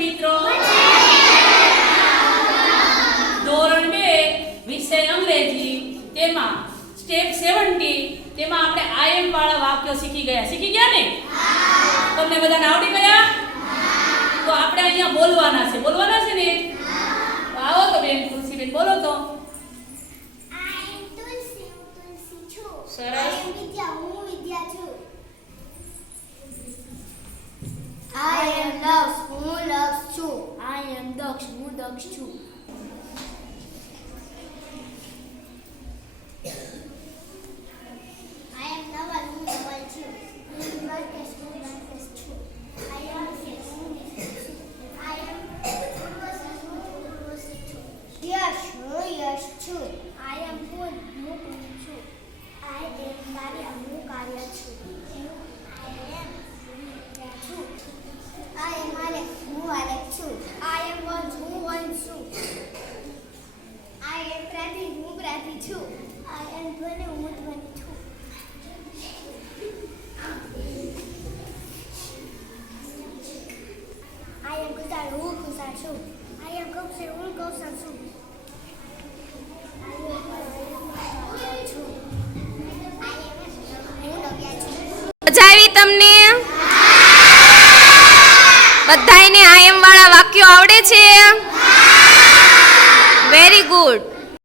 મિત્રો ધોરણ 2 વિષય અંગ્રેજી તેમાં સ્ટેપ 70 તેમાં આપણે આઈ એમ વાળા વાક્યો શીખી ગયા ને તમને બધાને આવડી ગયા તો આપણે અહીંયા બોલવાના છે ને આવો તો બેન તુલસીબેન બોલો તો આઈ એમ તુલસી છું સરસ આઈ એમ વિદ્યા હું વિદ્યા છું આઈ એમ લક્ષ હું લક્ષ છું આઈ એમ દક્ષ હું દક્ષ છું આઈ એમ નવલ હું નવલ છું હું નવલકેશ છું આઈ એમ નિકેશ હું નિકેશ છું આઈ એમ ઉર્વશી હું ઉર્વશી છું યશ હું યશ છું આઈ એમ પૂર્ણ હું પૂર્ણ છું આઈ એમ કાર્ય હું કાર્ય છું આઈ એમ વિદ્યા છું આઈ એમ આલેખ હું આલેખ છું આઈ એમ વંશ હું વંશ છું આઈ એમ પ્રાતિ હું પ્રાતિ છું આઈ એમ ધ્વનિ હું ધ્વનિ છું આઈ એમ કુશાળ હું કુશાળ છું આઈ એમ કૌશલ હું કૌશલ છું મજા આવી તમને? બધાયને આઈ એમ વાળા વાક્યો આવડે છે? Very good.